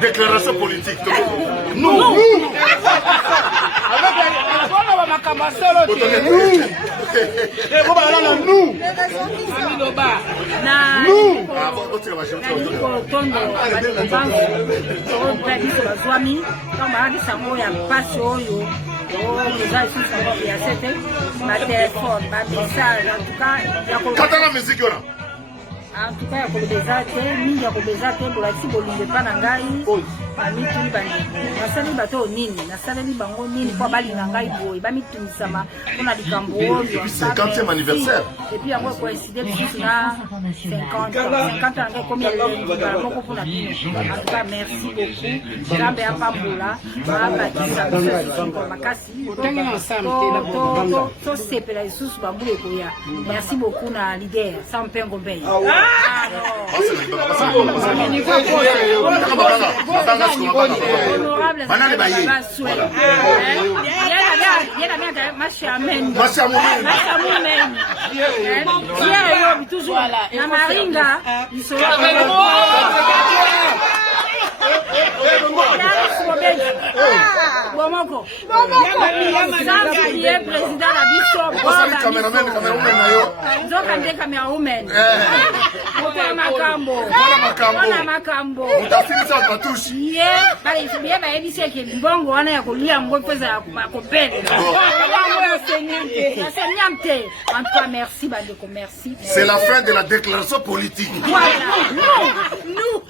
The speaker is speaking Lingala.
Déclaration politique. Nous. En tout cas, il y a des actes, il y a des actes, il y a des actes, Amituli bani nasali bato nini nasali bango nini kwa bali ngai boy ba mitumisama kuna likambo oyo 50e anniversaire et puis yango coïncider plus na 50 ans comme il moko kuna bino en tout cas merci beaucoup gambe apambola ba kisa ko makasi tengena ensemble to sepela isusu bambule koya merci beaucoup na leader sans pengo mbey honorable toujours na maringa Bomoko président la c'est la fin de la déclaration politique. Voilà. Nous.